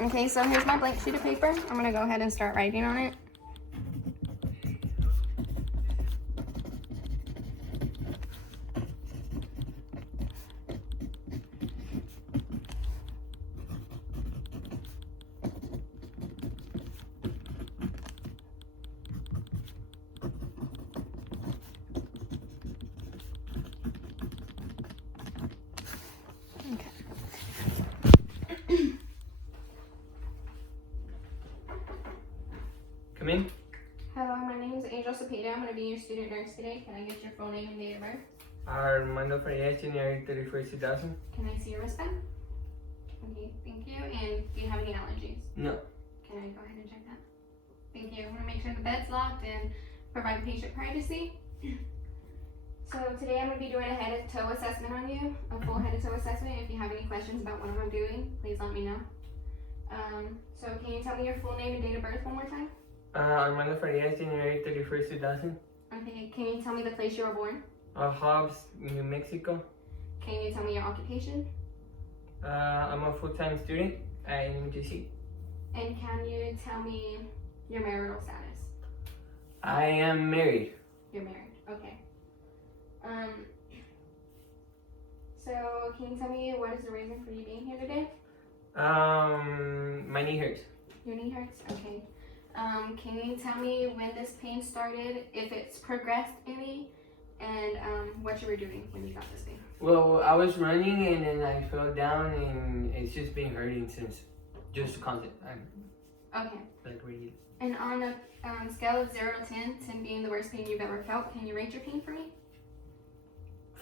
Okay, so here's my blank sheet of paper. I'm gonna go ahead and start writing on it. Come in. Hello, my name is Angel Cepeda. I'm gonna be your student nurse today. Can I get your full name and date of birth? Armando Farias, January 31st, 2000. Can I see your wristband? Okay, thank you. And do you have any allergies? No. Can I go ahead and check that? Thank you. I want to make sure the bed's locked and provide patient privacy. So today I'm going to be doing a head to toe assessment on you, a full head to toe assessment. If you have any questions about what I'm doing, please let me know. So can you tell me your full name and date of birth one more time? Armando Farias, January 31st, 2000. Okay, can you tell me the place you were born? Hobbs, New Mexico. Can you tell me your occupation? I'm a full-time student at UMGC. And can you tell me your marital status? I am married. You're married, okay. So can you tell me what is the reason for you being here today? My knee hurts. Your knee hurts? Okay. Can you tell me when this pain started, if it's progressed any, and what you were doing when you got this pain? Well, I was running and then I fell down and it's just been hurting since. Just constant. Okay. Like really. And on a scale of 0 to 10, 10 being the worst pain you've ever felt, can you rate your pain for me?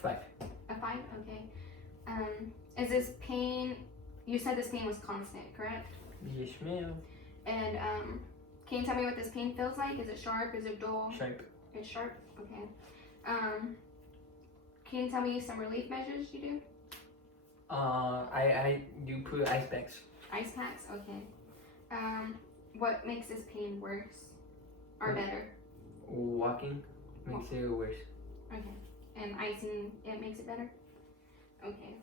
5. A 5? Okay. Is this pain, you said this pain was constant, correct? Yes, ma'am. And can you tell me what this pain feels like? Is it sharp? Is it dull? Sharp. It's sharp? Okay. Can you tell me some relief measures you do? I do put ice packs. Ice packs? Okay. What makes this pain worse or better? Walking makes it worse. Okay. And icing, it makes it better? Okay.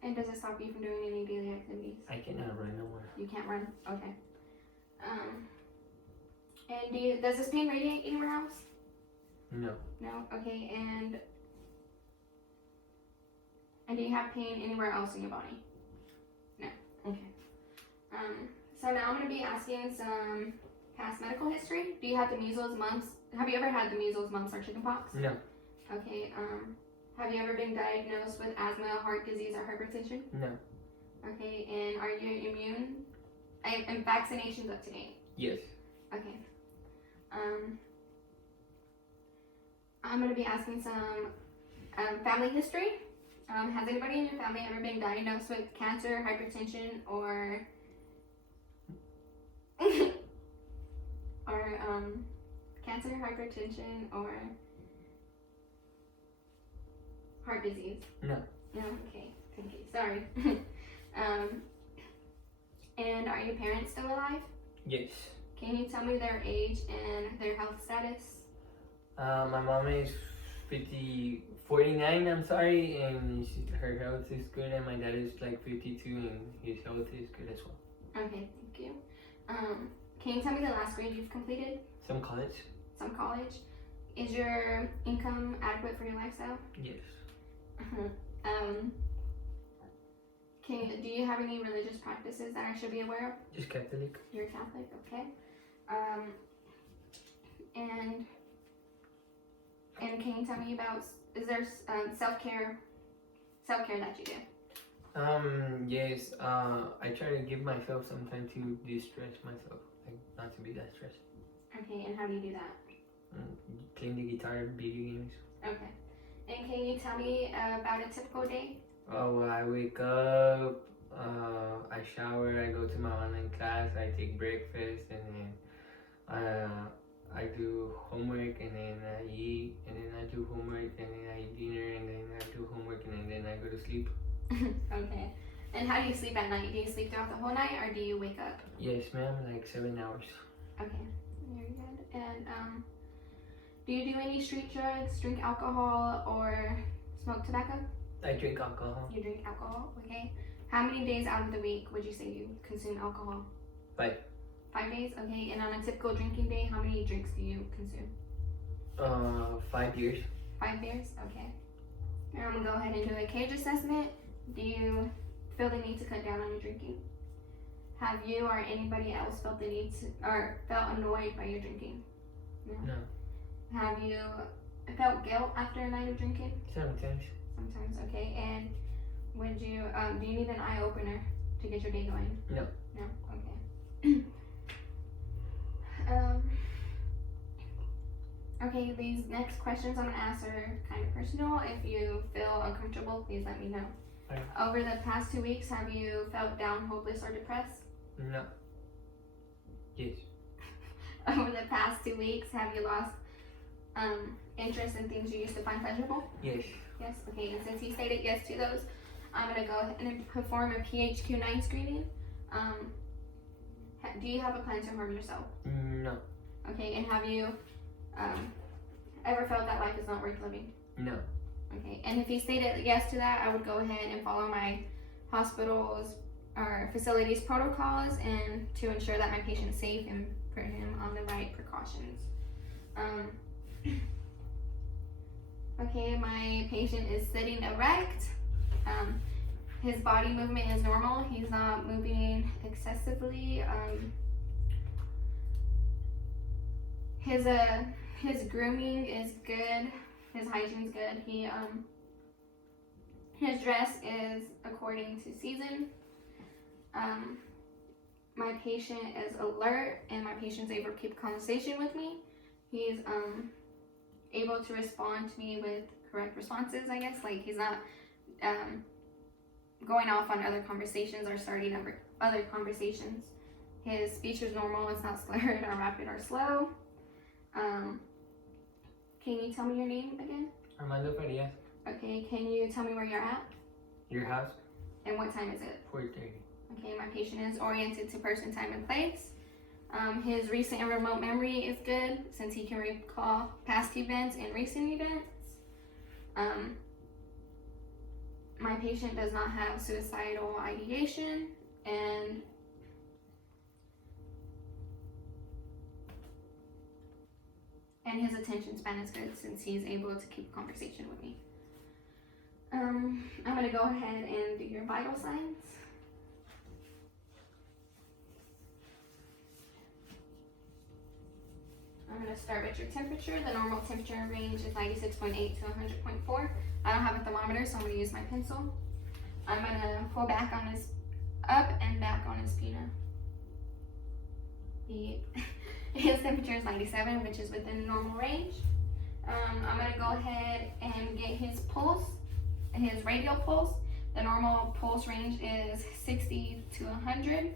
And does it stop you from doing any daily activities? I cannot run no more. You can't run? Okay. And does this pain radiate anywhere else? No. No? Okay. And do you have pain anywhere else in your body? No. Okay. So now I'm going to be asking some past medical history. Do you have the measles, mumps? Have you ever had the measles, mumps, or chickenpox? No. Okay. Have you ever been diagnosed with asthma, heart disease, or hypertension? No. Okay. And are you immune? And vaccinations up to date? Yes. Okay. I'm going to be asking some family history. Has anybody in your family ever been diagnosed with cancer, hypertension, or cancer, hypertension, or heart disease? No. No? Okay. Thank you. Sorry. And are your parents still alive? Yes. Can you tell me their age and their health status? My mom is 49, I'm sorry, and her health is good, and my dad is like 52 and his health is good as well. Okay, thank you. Can you tell me the last grade you've completed? Some college? Some college. Is your income adequate for your lifestyle? Yes. Do you have any religious practices that I should be aware of? Just Catholic. You're Catholic, okay. And can you tell me about, is there self-care that you do? Yes, I try to give myself some time to distress myself, like not to be that stressed. Okay, and how do you do that? Playing the guitar, video games. Okay. And can you tell me about a typical day? Oh, well, I wake up, I shower, I go to my online class, I take breakfast, and then I do homework, and then I eat, and then I do homework, and then I eat dinner, and then I do homework, and then I go to sleep. Okay. And how do you sleep at night? Do you sleep throughout the whole night, or do you wake up? Yes, ma'am, like 7 hours. Okay, very good. And do you do any street drugs, drink alcohol, or smoke tobacco? I drink alcohol. You drink alcohol, okay. How many days out of the week would you say you consume alcohol? 5. 5 days, okay. And on a typical drinking day, how many drinks do you consume? 5 years. 5 beers, okay. And I'm gonna go ahead and do a cage assessment. Do you feel the need to cut down on your drinking? Have you or anybody else felt the need to, or felt annoyed by your drinking? No. Have you felt guilt after a night of drinking? Sometimes. Sometimes, okay. And would you, do you need an eye opener to get your day going? No. No, okay. Okay, these next questions I'm gonna ask are kind of personal. If you feel uncomfortable, please let me know. Right. Over the past 2 weeks, have you felt down, hopeless, or depressed? No. Yes. Over the past 2 weeks, have you lost interest in things you used to find pleasurable? Yes. Yes, okay, and since you stated yes to those, I'm gonna go ahead and perform a PHQ-9 screening. Do you have a plan to harm yourself? No. Okay, and have you ever felt that life is not worth living? No. Okay, and if you stated yes to that, I would go ahead and follow my hospital's or facilities protocols and to ensure that my patient's safe and put him on the right precautions. Okay, my patient is sitting erect. His body movement is normal. He's not moving excessively. His grooming is good. His hygiene's good. His dress is according to season. My patient is alert and my patient's able to keep a conversation with me. He's able to respond to me with correct responses, I guess. Like he's not going off on other conversations or starting other conversations. His speech is normal. It's not slurred or rapid or slow. Can you tell me your name again? Armando Farias. Okay, can you tell me where you're at? Your house? And what time is it? 4:30. Okay, my patient is oriented to person, time, and place. His recent and remote memory is good since he can recall past events and recent events. My patient does not have suicidal ideation and his attention span is good since he's able to keep a conversation with me. I'm gonna go ahead and do your vital signs. I'm gonna start with your temperature. The normal temperature range is 96.8 to 100.4. I don't have a thermometer, so I'm gonna use my pencil. I'm gonna pull back on his, up and back on his pinna. His temperature is 97, which is within normal range. I'm gonna go ahead and get his pulse, his radial pulse. The normal pulse range is 60 to 100.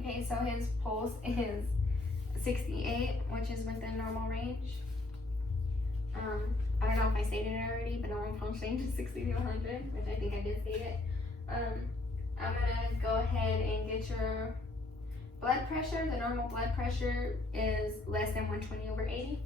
Okay, so his pulse is 68, which is within normal range. I don't know if I stated it already, but normal pulse range is 60 to 100, which I think I did state it. I'm gonna go ahead and get your blood pressure. The normal blood pressure is less than 120/80.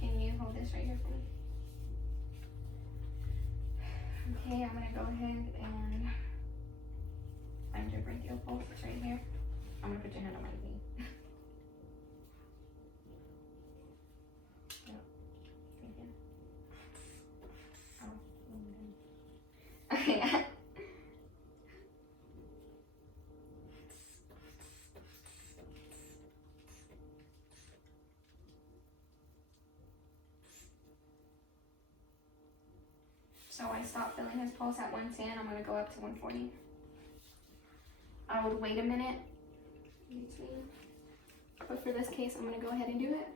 Can you hold this right here for me? Okay, I'm gonna go ahead and find your brachial pulse. It's right here. I'm gonna put your hand on my knee. Yep, right here. Oh. Okay. So I stopped feeling his pulse at 110. I'm gonna go up to 140. I would wait a minute in between, but for this case, I'm gonna go ahead and do it.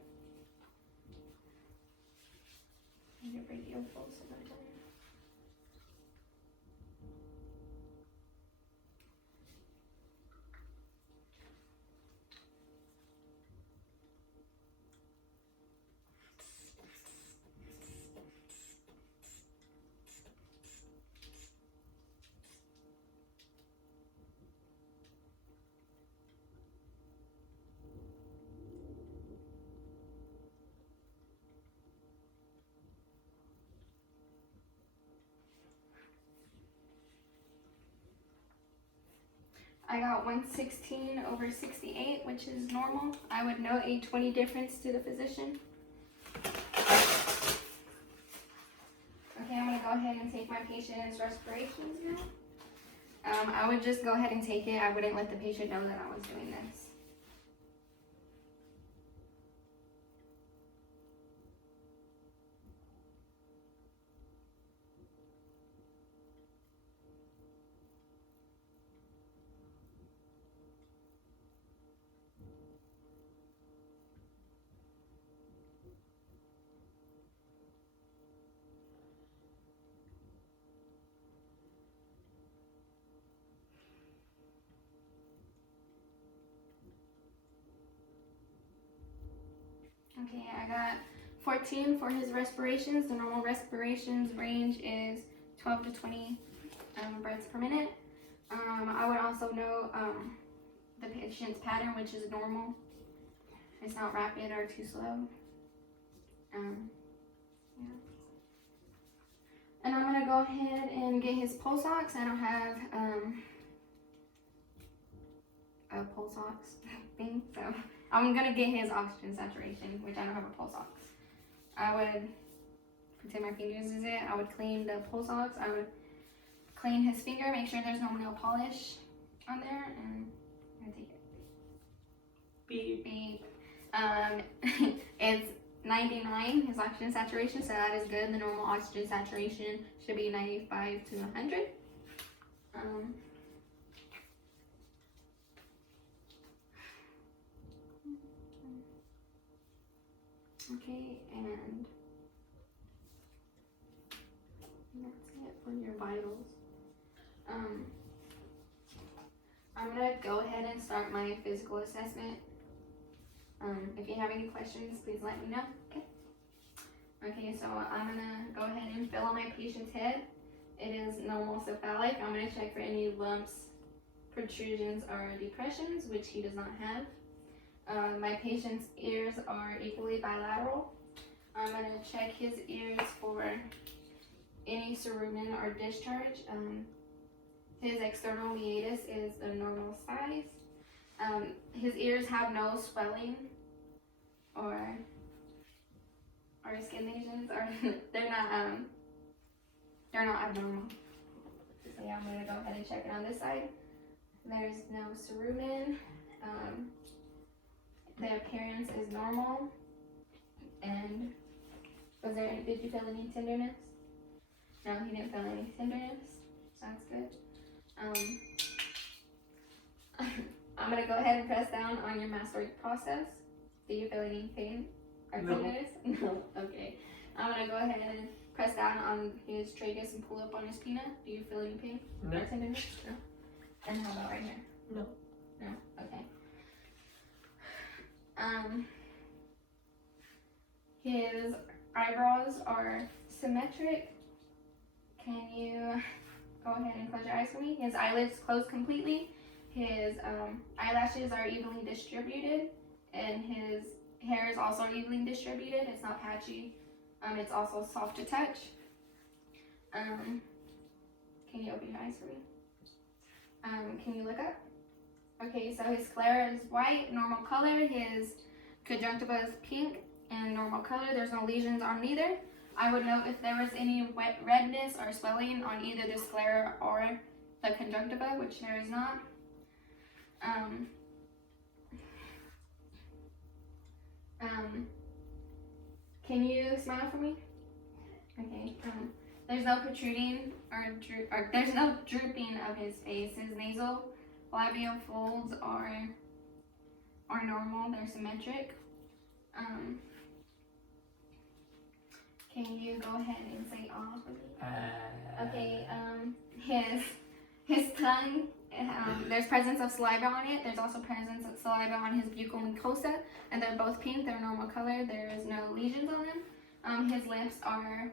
And your radio pulse another time. I got 116/68, which is normal. I would note a 20 difference to the physician. Okay, I'm gonna go ahead and take my patient's respirations now. I would just go ahead and take it. I wouldn't let the patient know that I was doing this. Okay, I got 14 for his respirations. The normal respirations range is 12 to 20 breaths per minute. I would also know the patient's pattern, which is normal. It's not rapid or too slow. Yeah. And I'm gonna go ahead and get his pulse ox. I don't have a pulse ox thing, so I'm gonna get his oxygen saturation, which I don't have a pulse ox. I would pretend my finger uses it. I would clean the pulse ox. I would clean his finger, make sure there's no nail polish on there, and I'm gonna take it. Beep. Beep. It's 99, his oxygen saturation, so that is good. The normal oxygen saturation should be 95 to 100. Okay, and that's it for your vitals. I'm gonna go ahead and start my physical assessment. If you have any questions, please let me know. Okay, so I'm gonna go ahead and feel on my patient's head. It is normal cephalic. I'm gonna check for any lumps, protrusions, or depressions, which he does not have. My patient's ears are equally bilateral. I'm gonna check his ears for any cerumen or discharge. His external meatus is the normal size. His ears have no swelling or skin lesions, or they're not abnormal. So yeah, I'm gonna go ahead and check it on this side. There's no cerumen. The appearance is normal. And did you feel any tenderness? No, he didn't feel any tenderness. So that's good. I'm gonna go ahead and press down on your mastoid process. Do you feel any pain or tenderness? No. Okay. I'm gonna go ahead and press down on his tragus and pull up on his pinna. Do you feel any pain or tenderness? No. And how about right here? No. No. Okay. His eyebrows are symmetric. Can you go ahead and close your eyes for me? His eyelids close completely. His eyelashes are evenly distributed, and his hair is also evenly distributed. It's not patchy. It's also soft to touch. Can you open your eyes for me? Can you look up? Okay, so his sclera is white, normal color. His conjunctiva is pink and normal color. There's no lesions on either. I would note if there was any wet redness or swelling on either the sclera or the conjunctiva, which there is not. Can you smile for me? Okay. There's no protruding or there's no drooping of his face. His nasal labial folds are normal. They're symmetric. Can you go ahead and say "ah" for me? Okay. His tongue. There's presence of saliva on it. There's also presence of saliva on his buccal mucosa, and they're both pink. They're normal color. There is no lesions on them. His lips are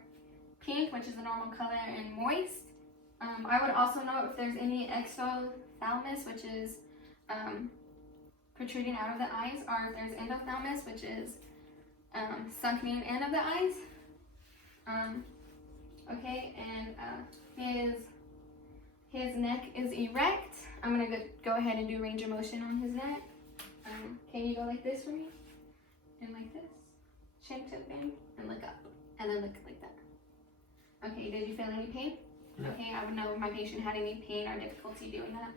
pink, which is the normal color, and moist. I would also note if there's any exophthalmos, which is protruding out of the eyes, or if there's endophthalmos, which is sunkening in of the eyes. Okay, and his neck is erect. I'm gonna go ahead and do range of motion on his neck. Can you go like this for me? And like this. Chin to bend and look up. And then look like that. Okay, did you feel any pain? No. Okay, I would know if my patient had any pain or difficulty doing that.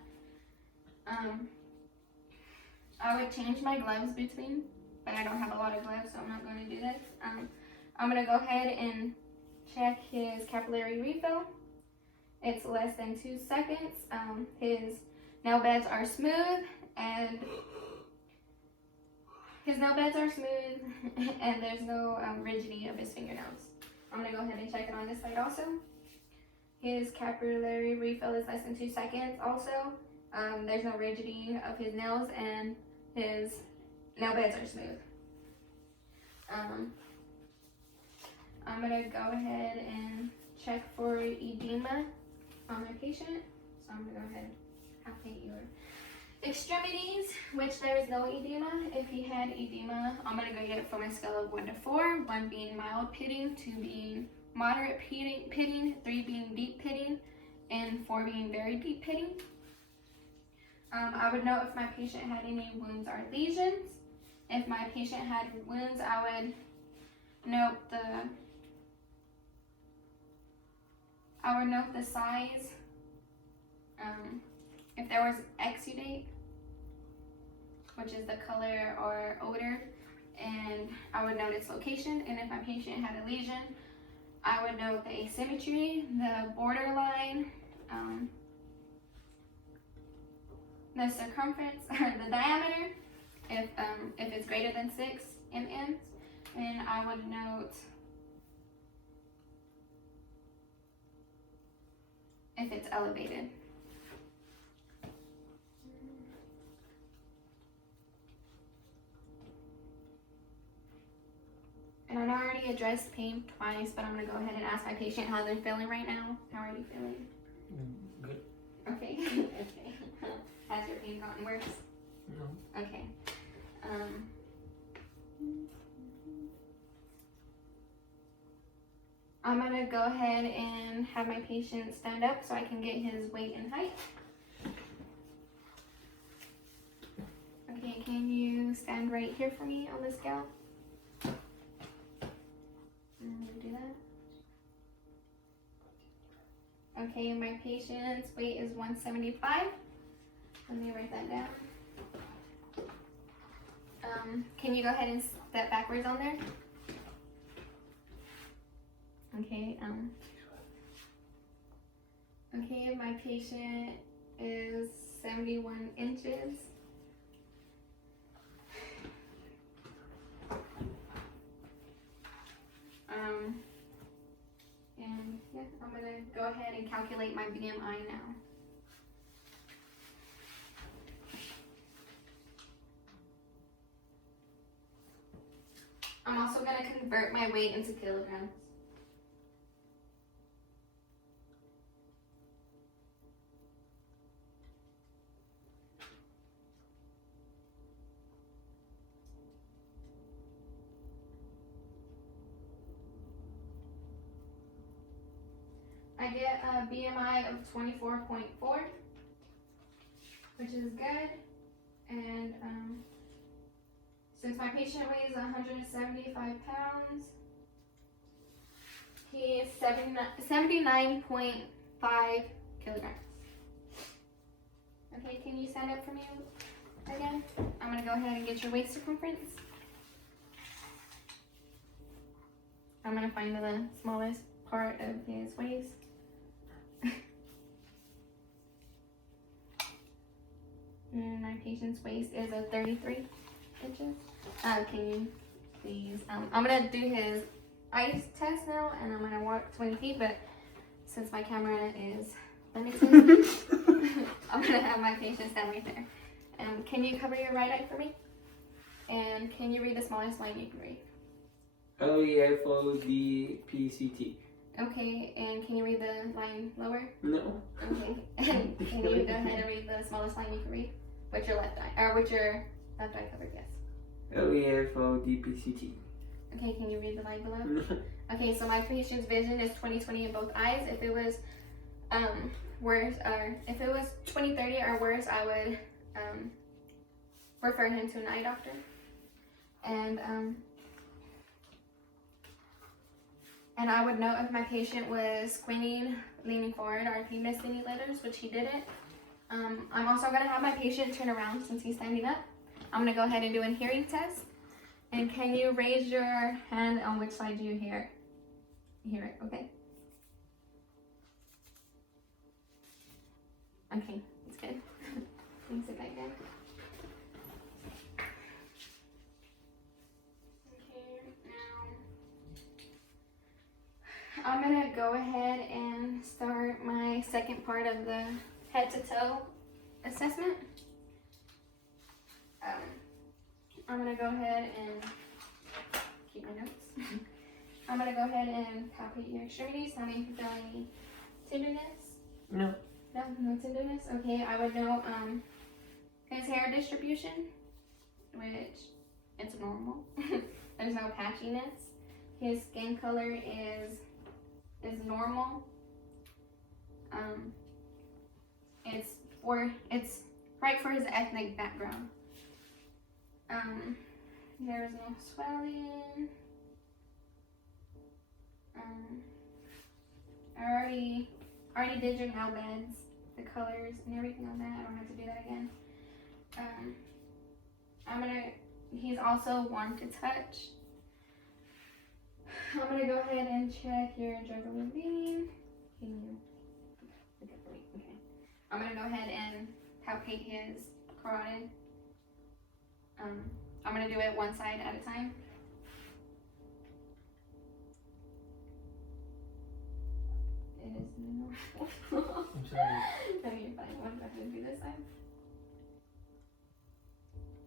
I would change my gloves between, but I don't have a lot of gloves, so I'm not going to do this. I'm going to go ahead and check his capillary refill. It's less than 2 seconds. His nail beds are smooth, and there's no rigidity of his fingernails. I'm going to go ahead and check it on this side also. His capillary refill is less than 2 seconds also. There's no rigidity of his nails, and his nail beds are smooth. I'm going to go ahead and check for edema on my patient. So I'm going to go ahead and palpate your extremities, which there is no edema. If he had edema, I'm going to go get it from a scale of 1 to 4, 1 being mild pitting, 2 being moderate pitting, 3 being deep pitting, and 4 being very deep pitting. I would note if my patient had any wounds or lesions. If my patient had wounds, I would note the size. If there was exudate, which is the color or odor, and I would note its location. And if my patient had a lesion, I would note the asymmetry, the borderline, the circumference or the diameter, if it's greater than 6 mm, and I would note if it's elevated. And I know I already addressed pain twice, but I'm going to go ahead and ask my patient how they're feeling right now. How are you feeling? Good. Okay. Okay. Has your pain gotten worse? No. Okay. I'm going to go ahead and have my patient stand up so I can get his weight and height. Okay, can you stand right here for me on the scale? I'm going to do that. Okay, my patient's weight is 175. Let me write that down. Can you go ahead and step backwards on there? Okay, okay, my patient is 71 inches. And yeah, I'm gonna go ahead and calculate my BMI now. I'm also gonna convert my weight into kilograms. I get a BMI of 24.4, which is good. And since my patient weighs 175 pounds, he is 79.5 kilograms. Okay, can you stand up for me again? I'm going to go ahead and get your waist circumference. I'm going to find the smallest part of his waist. And my patient's waist is a 33 inches. Can you please, I'm gonna do his ice test now, and I'm gonna walk 20 feet, but since my camera is limited, I'm gonna have my patient stand right there. Can you cover your right eye for me? And can you read the smallest line you can read? LEFODPCT. Okay, and can you read the line lower? No. Okay, and can you go ahead and read the smallest line you can read? With your left eye, or with your left eye covered, yes. LEFODPCT. Okay, can you read the line below? Okay, so my patient's vision is 20/20 in both eyes. If it was worse, or if it was 20/30 or worse, I would refer him to an eye doctor. And I would note if my patient was squinting, leaning forward, or if he missed any letters, which he didn't. I'm also going to have my patient turn around since he's standing up. I'm going to go ahead and do a hearing test. And can you raise your hand on which side you hear it, okay? Okay, that's good. You can sit back down. I'm gonna go ahead and start my second part of the head to toe assessment. I'm gonna go ahead and keep my notes. I'm gonna go ahead and palpate your extremities. Tell me if you feel any tenderness. No. No tenderness. Okay, I would know his hair distribution, which it's normal. There's no patchiness. His skin color is normal. It's right for his ethnic background. There's no swelling. I already did your nail beds, the colors and everything on that. I don't have to do that again. He's also warm to touch. I'm gonna go ahead and check your jugular vein. Can you look at me? Okay. I'm gonna go ahead and palpate his carotid. I'm gonna do it one side at a time. It is normal. I'm sorry. No, you're fine. I'm gonna do this side.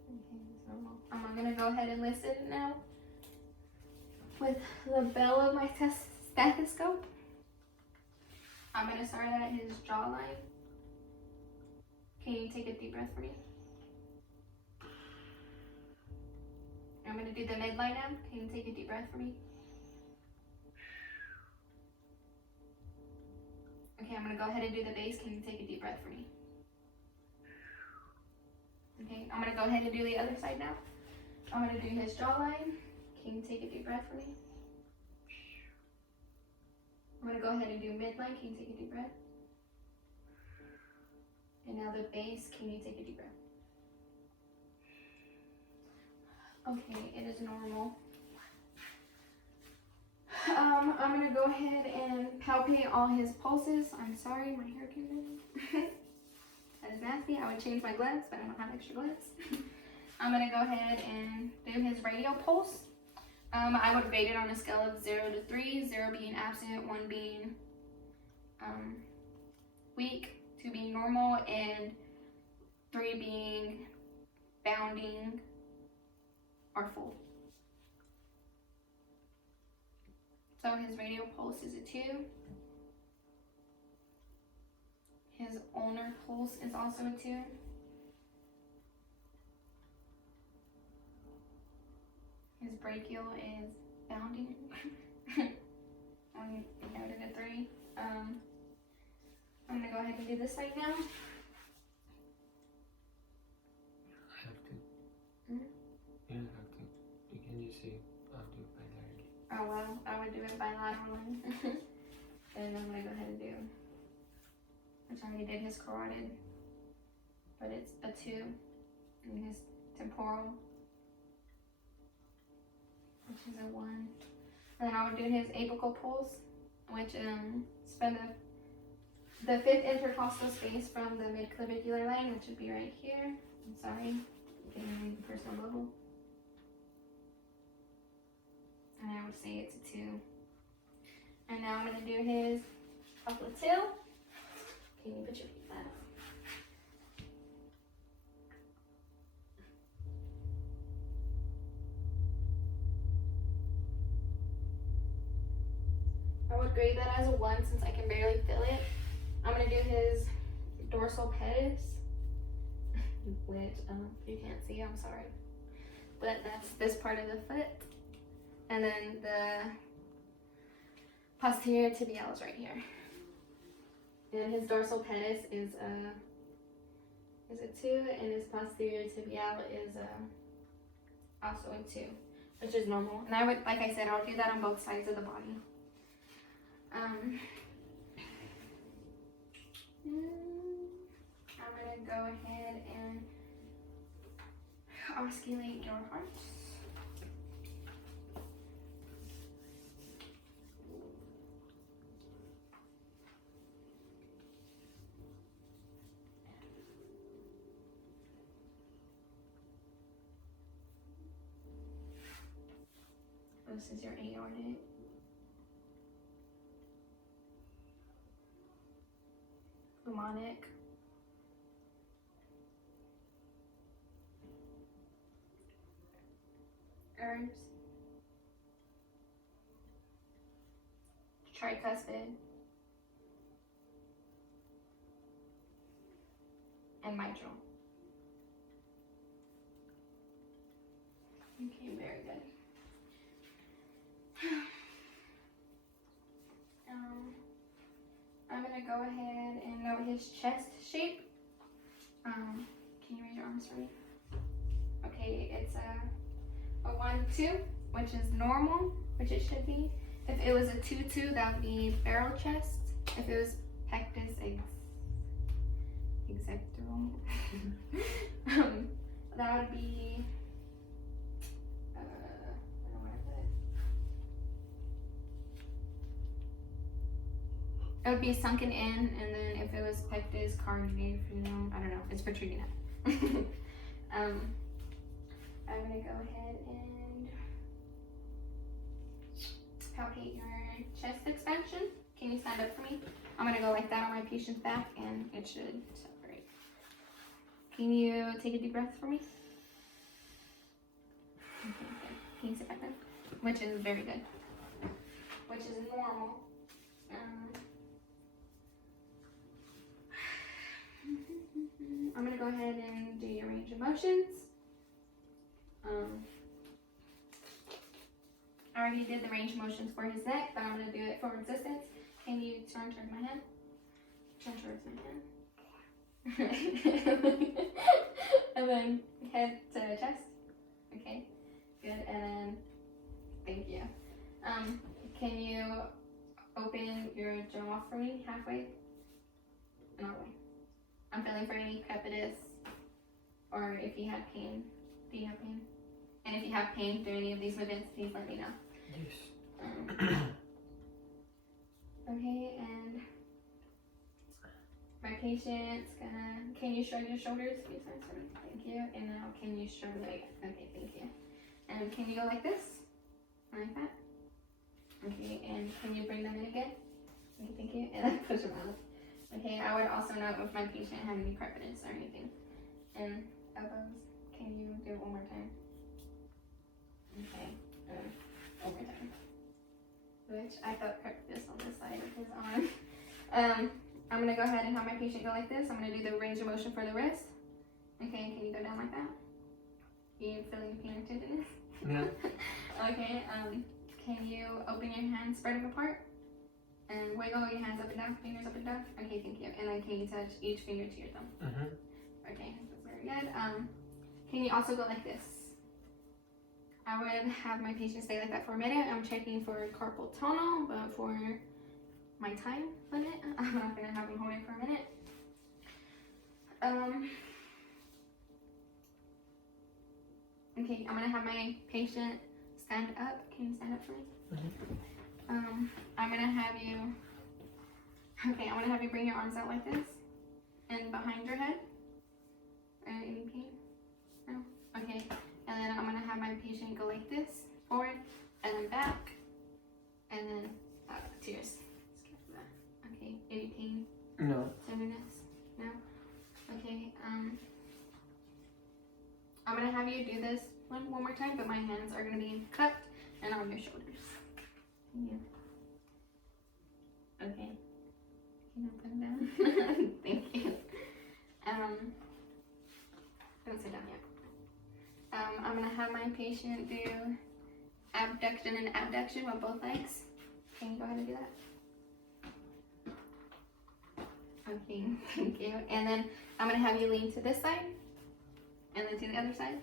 Okay, it's normal. I'm gonna go ahead and listen now with the bell of my stethoscope. I'm gonna start at his jawline. Can you take a deep breath for me? I'm gonna do the midline now. Can you take a deep breath for me? Okay, I'm gonna go ahead and do the base. Can you take a deep breath for me? Okay, I'm gonna go ahead and do the other side now. I'm gonna do his jawline. Can you take a deep breath for me? I'm gonna go ahead and do midline. Can you take a deep breath? And now the base. Can you take a deep breath? Okay, it is normal. I'm gonna go ahead and palpate all his pulses. I'm sorry, my hair came in. That is nasty. I would change my gloves, but I don't have extra gloves. I'm gonna go ahead and do his radial pulse. I would rate it on a scale of 0 to 3, 0 being absent, 1 being weak, 2 being normal, and 3 being bounding or full. So his radial pulse is a 2. His ulnar pulse is also a 2. His brachial is bounding. I noted a 3. I'm gonna go ahead and do this side now. I have to. Hmm? You don't have to. You can just say, I'll do it bilaterally. Oh well, I would do it bilaterally. And I'm gonna go ahead and do, which I already did his carotid, but it's a 2. And his temporal, which is a 1. And then I would do his apical pulse, which is from the fifth intercostal space from the midclavicular line, which would be right here. I'm sorry, getting in the personal bubble. And I would say it's a 2. And now I'm going to do his popliteal. Can you put your feet back? I would grade that as a 1 since I can barely feel it. I'm going to do his dorsal pedis, which you can't see, I'm sorry. But that's this part of the foot. And then the posterior tibial is right here. And his dorsal pedis is a 2, and his posterior tibial is also a 2, which is normal. And I would, like I said, I'll do that on both sides of the body. I'm gonna go ahead and osculate your heart. This is your aortic. Pneumonic. Herbs. Tricuspid. And mitral. Okay, very good. I'm gonna go ahead and note his chest shape. Can you raise your arms for me? Okay, it's a 1-2, which is normal, which it should be. If it was a 2-2, that would be barrel chest. If it was pectus exectoral, that would be I don't know where I put it. It would be sunken in, and then if it was pectus cardiac, I don't know, it's protruding out. I'm gonna go ahead and palpate your chest expansion. Can you stand up for me? I'm gonna go like that on my patient's back, and it should separate. Can you take a deep breath for me? Okay, good. Can you sit back then? Which is very good. Which is normal. I'm gonna go ahead and do your range of motions. I already did the range of motions for his neck, but I'm gonna do it for resistance. Can you turn towards my hand? Turn towards my hand. And then head to chest. Okay, good. And then, thank you. Can you open your jaw for me halfway? And all the way. I'm feeling for any crepitus, or if you have pain. Do you have pain? And if you have pain through any of these movements, please let me know. Yes. Okay, and my patient's gonna, can you shrug your shoulders a few times for me? Thank you. And now can you shrug the leg? Okay, thank you. And can you go like this? Like that? Okay, and can you bring them in again? Okay, thank you. And then push them out. Okay, I would also note if my patient had any crepitus or anything. And elbows, can you do it one more time? Okay, one more time. Which I felt crepitus on this side of his arm. I'm gonna go ahead and have my patient go like this. I'm gonna do the range of motion for the wrist. Okay, can you go down like that? Are you feeling pain or tenderness? No. Okay, can you open your hands, spread them apart? And wiggle your hands up and down, fingers up and down. Okay, thank you. And then can you touch each finger to your thumb? Okay, that's very good. Can you also go like this? I would have my patient stay like that for a minute. I'm checking for carpal tunnel, but for my time limit, I'm not gonna have him hold it for a minute. Okay, I'm gonna have my patient stand up. Can you stand up for me? I'm gonna have you. Okay, I'm gonna have you bring your arms out like this, and behind your head. Any pain? No. Okay. And then I'm gonna have my patient go like this, forward, and then back, and then tears. Okay. Any pain? No. Tenderness? No. Okay. I'm gonna have you do this one more time, but my hands are gonna be cupped and on your shoulders. Yeah. Okay. Can you put it down? Thank you. Don't sit down yet. I'm gonna have my patient do abduction and abduction with both legs. Can you go ahead and do that? Okay, thank you. And then I'm gonna have you lean to this side, and then to the other side.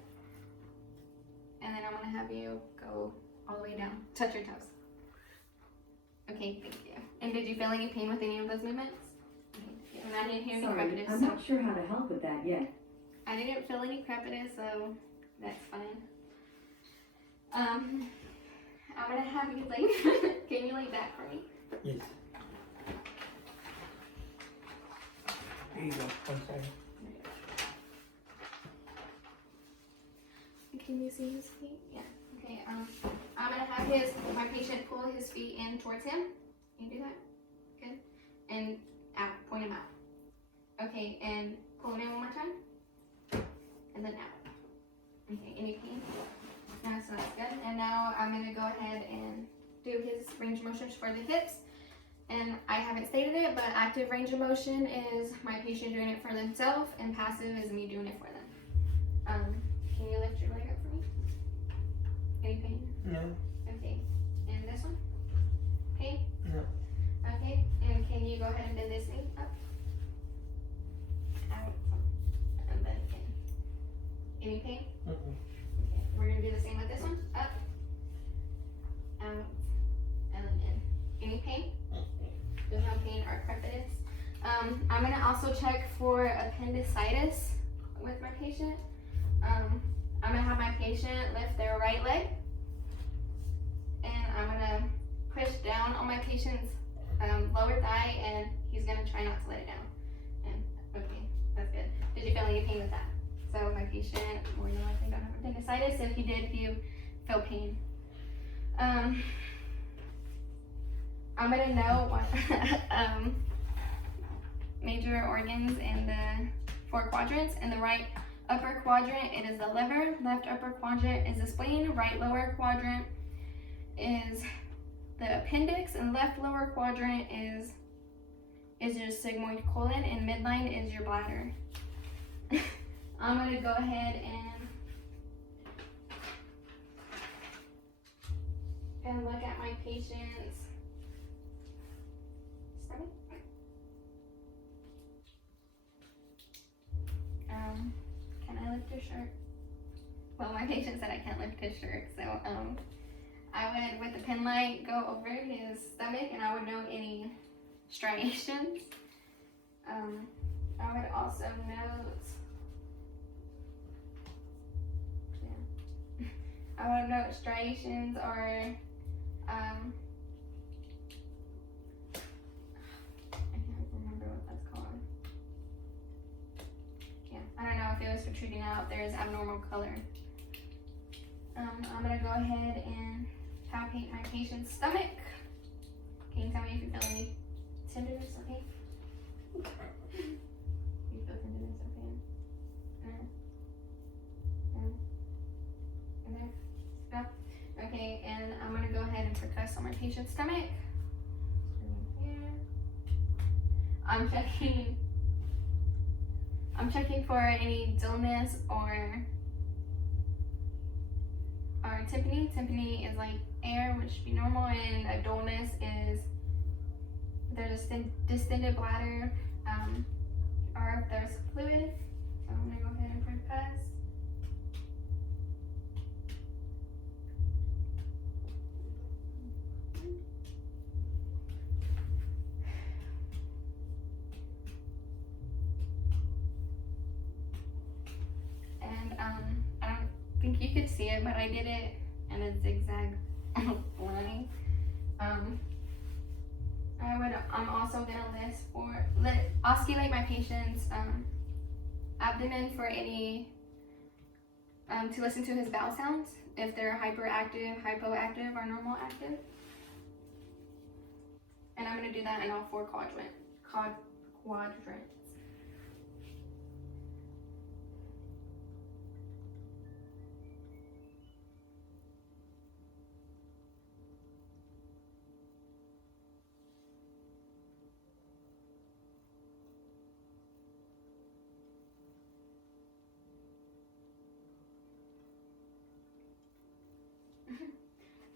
And then I'm gonna have you go all the way down. Touch your toes. Okay, thank you. And did you feel any pain with any of those movements? Okay, and I didn't hear any crepitus. I'm not sure how to help with that yet. I didn't feel any crepitus, so that's fine. I'm gonna have you lay. Can you lay back for me? Yes. There you go. I'm sorry. Can you see his feet? Yeah. Okay. I'm gonna have my patient pull his feet in towards him. Can you do that? Good. And out. Point him out. Okay. And pull him in one more time. And then out. Okay. Any pain? No, so that's good. And now I'm gonna go ahead and do his range of motions for the hips. And I haven't stated it, but active range of motion is my patient doing it for themselves, and passive is me doing it for them. Can you lift your leg up for me? Any pain? No. Okay. And this one? Pain? No. Okay. And can you go ahead and bend this knee up? Out. And then in. Any pain? Mm-mm. Okay. We're gonna do the same with this one. Up. Out. And then in. Any pain? There's no pain or crepitus. I'm gonna also check for appendicitis with my patient. I'm gonna have my patient lift their right leg, and I'm gonna push down on my patient's lower thigh, and he's gonna try not to let it down. And okay, that's good. Did you feel any pain with that? So my patient more than likely don't have appendicitis. If he did, you feel pain. I'm gonna know what major organs in the 4 quadrants. In the right upper quadrant, it is the liver. Left upper quadrant is the spleen. Right lower quadrant is the appendix, and left lower quadrant is your sigmoid colon, and midline is your bladder. I'm gonna go ahead and look at my patient's stomach. Can I lift your shirt? Well, my patient said I can't lift his shirt, so I would, with the pen light, go over his stomach, and I would note any striations. I would also note, I would note striations or I can't remember what that's called. Yeah, I don't know if it was protruding out. There's abnormal color. I'm gonna go ahead and palpate my patient's stomach. Can you tell me if you feel any tenderness? Okay. You feel tenderness? Okay. No. In there? No. Okay, and I'm gonna go ahead and percuss on my patient's stomach. Here. I'm checking for any dullness or tympany. Tympany is like air, which should be normal, and a dullness is there's a distended bladder, or if there's fluid. So I'm gonna go ahead and percuss. And I don't think you could see it, but I did it in a zigzag line. I'm also gonna osculate my patient's abdomen for any to listen to his bowel sounds if they're hyperactive, hypoactive, or normal active. And I'm gonna do that in all 4 quadrants.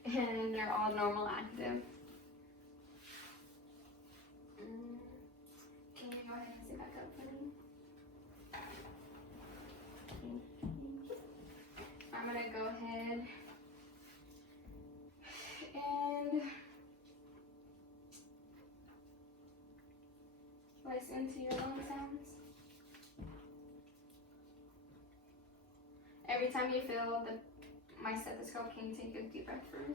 And they're all normal active. Can you go ahead and sit back up for me? I'm gonna go ahead and listen to your lung sounds. Every time you feel my stethoscope, can you take a deep breath for me?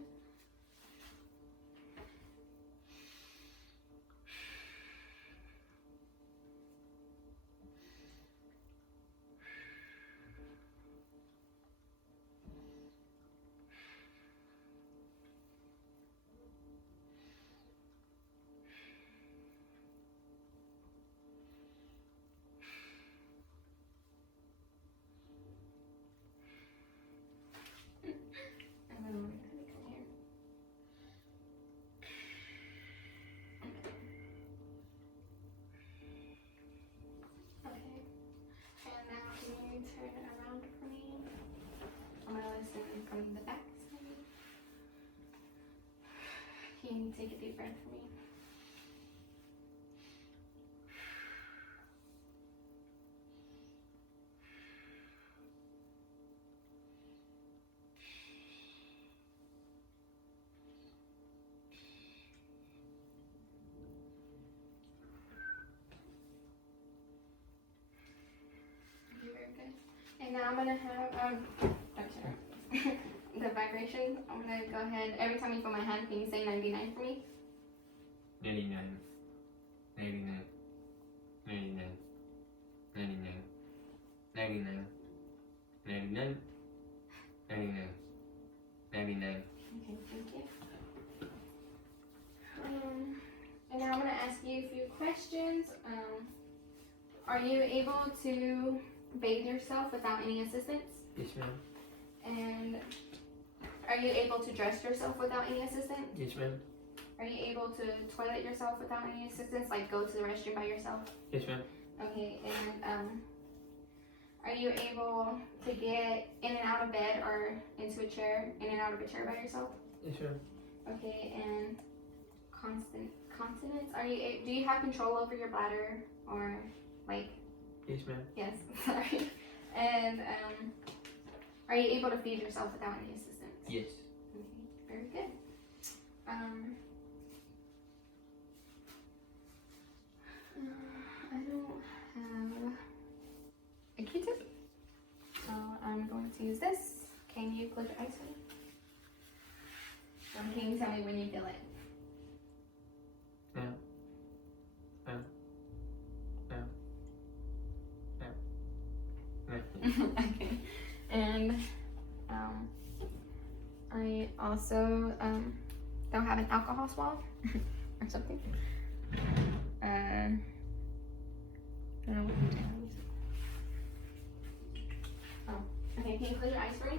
Turn it around for me. I'm gonna listen from the back side. Can you take a deep breath for me? Very good. And now I'm gonna have the vibration. I'm gonna go ahead. Every time you feel my hand, can you say 99 for me? 99, 99, 99, 99, 99, 99, 99, 99. Okay, thank you. And now I'm gonna ask you a few questions. Are you able to bathe yourself without any assistance? Yes, ma'am. And are you able to dress yourself without any assistance? Yes, ma'am. Are you able to toilet yourself without any assistance, like go to the restroom by yourself? Yes, ma'am. Okay, and are you able to get in and out of bed or into a chair, in and out of a chair by yourself? Yes, ma'am. Okay, and continence. Do you have control over your bladder or like? Yes, ma'am. Yes, sorry. And are you able to feed yourself without any assistance? Yes. Okay, very good. I don't have a Q-tip, so I'm going to use this. Can you close your eyes for me? Can you tell me when you feel it? Yeah. Okay. And I also don't have an alcohol swab or something. I don't know what you're telling me. Oh, okay. Can you close your eyes for me?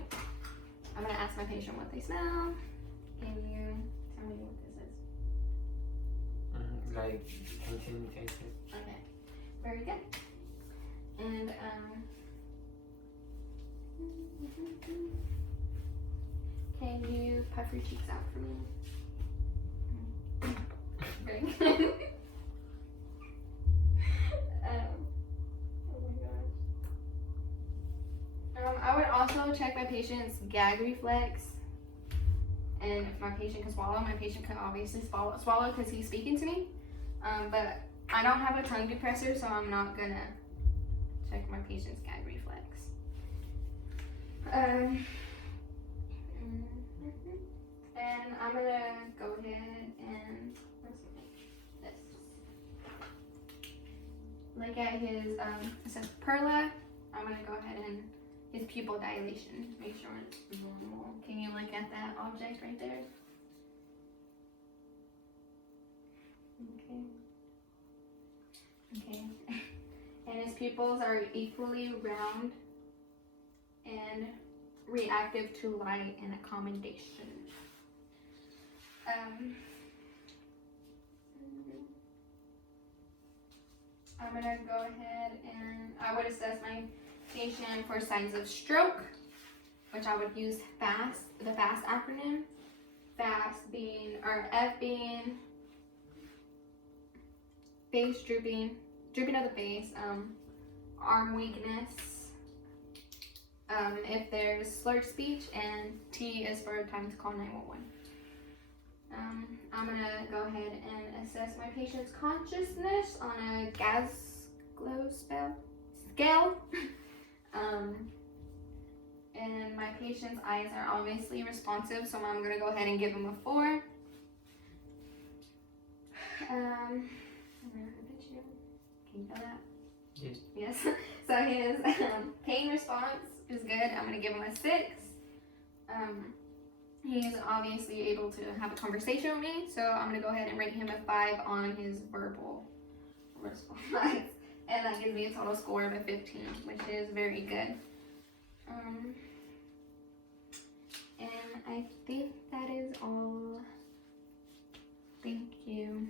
I'm gonna ask my patient what they smell. Can you tell me what this is? Like tension. Okay. Very good. And can you puff your cheeks out for me? Very good. Oh my gosh. I would also check my patient's gag reflex. And if my patient can swallow, my patient can obviously swallow because he's speaking to me. But I don't have a tongue depressor, so I'm not gonna check my patient's gag reflex. And I'm gonna go ahead and this. Look at his it says Perla. I'm gonna go ahead and his pupil dilation. Make sure it's normal. Can you look at that object right there? Okay. Okay. And his pupils are equally round and reactive to light and accommodation. I'm gonna go ahead and I would assess my patient for signs of stroke, which I would use FAST, the FAST acronym. FAST being, or F being face drooping of the face, arm weakness, if there's slurred speech, and T is for time to call 911. I'm gonna go ahead and assess my patient's consciousness on a Glasgow scale. And my patient's eyes are obviously responsive, so I'm gonna go ahead and give him a 4. I'm gonna put you. Can you feel that? Yes. Yes. So his pain response is good. I'm gonna give him a 6. He's obviously able to have a conversation with me, so I'm gonna go ahead and rate him a 5 on his verbal response, and that gives me a total score of a 15, which is very good. And I think that is all. Thank you.